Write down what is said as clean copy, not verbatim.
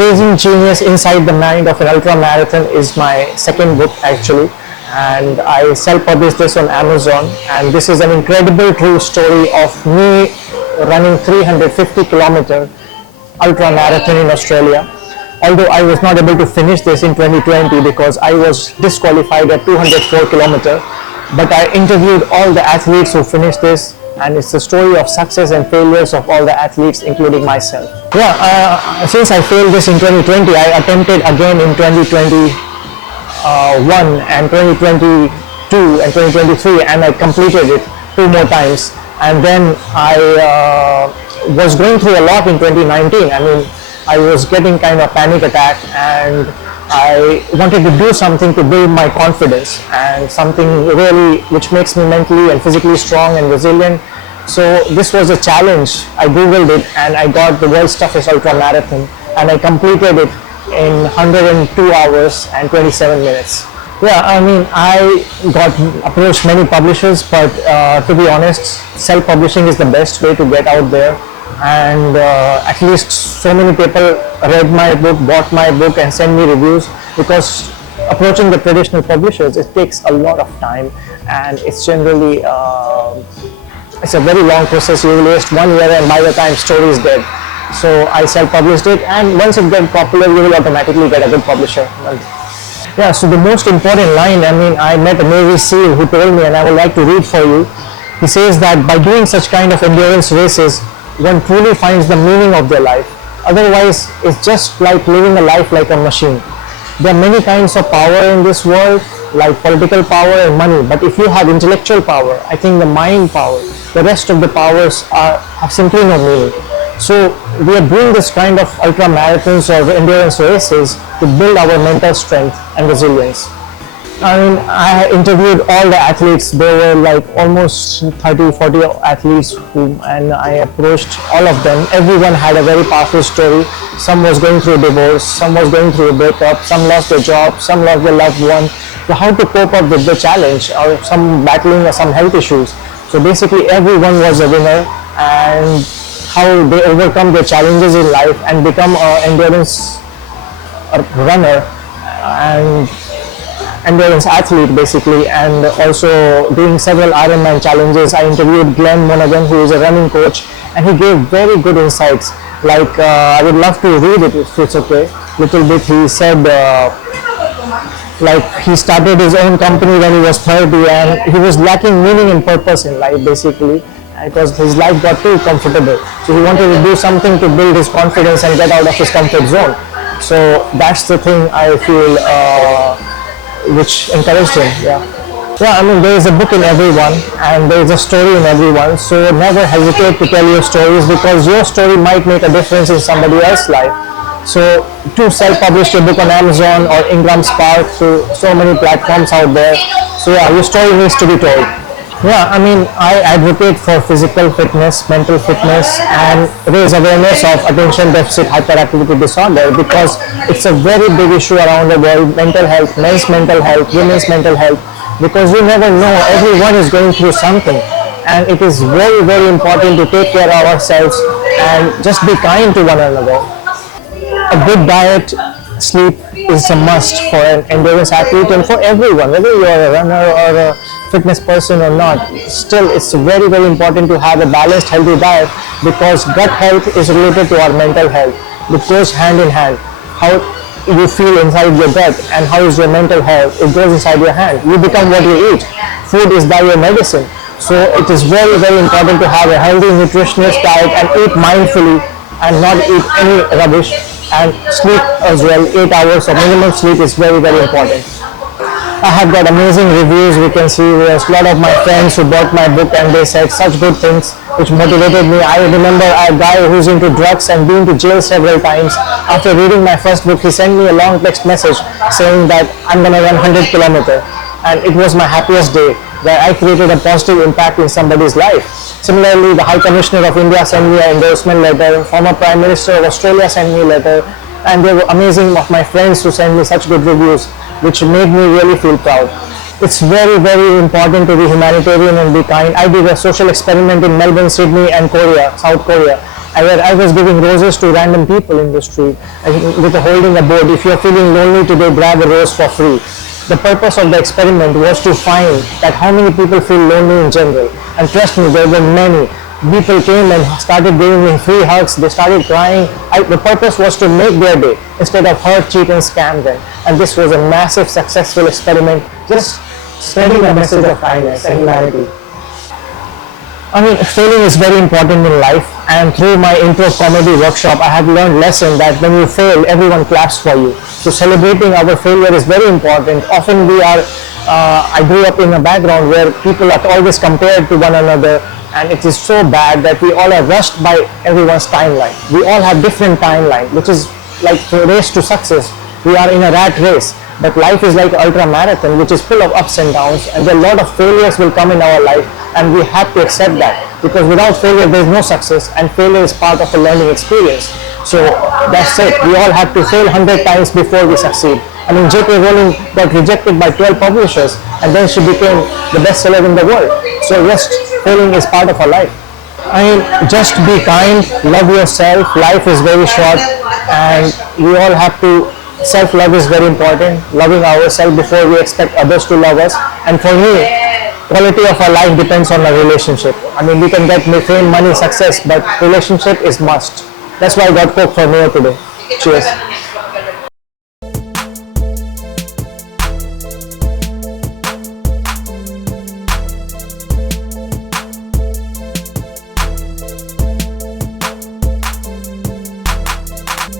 Chasing Genius Inside the Mind of an Ultramarathon is my second book actually, and I self-published this on Amazon, and this is an incredible true story of me running 350-kilometer ultramarathon in Australia. Although I was not able to finish this in 2020 because I was disqualified at 204 kilometer, but I interviewed all the athletes who finished this, and it's the story of success and failures of all the athletes, including myself. Yeah, since I failed this in 2020, I attempted again in 2021 and 2022 and 2023, and I completed it 2 more times. And then I was going through a lot in 2019. I mean, I was getting kind of panic attack, and I wanted to do something to build my confidence and something really which makes me mentally and physically strong and resilient. So this was a challenge. I googled it and I got the world's toughest ultramarathon, and I completed it in 102 hours and 27 minutes. Yeah, I mean, I got approached many publishers, but to be honest, self-publishing is the best way to get out there. And at least so many people read my book, bought my book, and sent me reviews, because approaching the traditional publishers, it takes a lot of time, and it's generally it's a very long process. You waste 1 year, and by the time story is dead. So I self-published it, and once it gets popular, you will automatically get a good publisher. Yeah, so the most important line, I mean, I met a Navy SEAL who told me, and I would like to read for you. He says that by doing such kind of endurance races, one truly finds the meaning of their life. Otherwise, it's just like living a life like a machine. There are many kinds of power in this world, like political power and money, but if you have intellectual power, I think the mind power, the rest of the powers have simply no meaning. So we are doing this kind of ultra marathons or endurance races to build our mental strength and resilience. I mean, I interviewed all the athletes. There were like almost 30-40 athletes and I approached all of them. Everyone had a very powerful story. Some was going through a divorce, some was going through a breakup, some lost their job, some lost their loved one. So how to cope up with the challenge, or some battling some health issues. So basically everyone was a winner, and how they overcome their challenges in life and become an endurance runner and endurance athlete basically, and also doing several Ironman challenges. I interviewed Glenn Monaghan, who is a running coach, and he gave very good insights. Like I would love to read it if it's okay. Little bit. He said like he started his own company when he was 30, and he was lacking meaning and purpose in life basically, because his life got too comfortable. So he wanted to do something to build his confidence and get out of his comfort zone. So that's the thing I feel which encouraged him. Yeah, I mean, there is a book in everyone and there is a story in everyone, so never hesitate to tell your stories, because your story might make a difference in somebody else's life. So to self-publish your book on Amazon or Ingram Spark, through so many platforms out there. So yeah, your story needs to be told. Yeah, I mean, I advocate for physical fitness, mental fitness, and raise awareness of attention deficit hyperactivity disorder, because it's a very big issue around the world. Mental health, men's mental health, women's mental health, because you never know, everyone is going through something, and it is very, very important to take care of ourselves and just be kind to one another. A good diet, sleep is a must for an endurance athlete and for everyone, whether you are a runner or a fitness person or not. Still, it's very, very important to have a balanced, healthy diet, because gut health is related to our mental health. It goes hand in hand. How you feel inside your gut and how is your mental health, it goes inside your hand. You become what you eat. Food is by your medicine. So it is very, very important to have a healthy, nutritious diet and eat mindfully and not eat any rubbish, and sleep as well. 8 hours of minimum sleep is very, very important. I have got amazing reviews. We can see there's a lot of my friends who bought my book and they said such good things which motivated me. I remember a guy who's into drugs and been to jail several times. After reading my first book, he sent me a long text message saying that I'm gonna run 100 kilometers, and it was my happiest day, where I created a positive impact in somebody's life. Similarly, the High Commissioner of India sent me an endorsement letter, former Prime Minister of Australia sent me a letter, and they were amazing of my friends who sent me such good reviews, which made me really feel proud. It's very, very important to be humanitarian and be kind. I did a social experiment in Melbourne, Sydney and Korea, South Korea, I was giving roses to random people in the street with holding a board. If you're feeling lonely today, grab a rose for free. The purpose of the experiment was to find that how many people feel lonely in general. And trust me, there were many. People came and started giving me free hugs. They started crying. The purpose was to make their day instead of hurt, cheat, and scam them. And this was a massive, successful experiment, just spreading a message of kindness and humanity. I mean, failing is very important in life, and through my improv comedy workshop, I have learned lesson that when you fail, everyone claps for you. So celebrating our failure is very important. Often I grew up in a background where people are always compared to one another, and it is so bad that we all are rushed by everyone's timeline. We all have different timeline, which is like the race to success. We are in a rat race, but life is like ultra marathon, which is full of ups and downs, and a lot of failures will come in our life, and we have to accept that, because without failure there is no success, and failure is part of a learning experience. So that's it. We all have to fail 100 times before we succeed. I mean, J.K. Rowling got rejected by 12 publishers, and then she became the bestseller in the world. So yes, failing is part of our life. I mean, just be kind, love yourself. Life is very short, and we all have to. Self-love is very important. Loving ourselves before we expect others to love us. And for me, quality of our life depends on our relationship. I mean, we can get fame, money, success, but relationship is must. That's why I got Coke for me today. Cheers.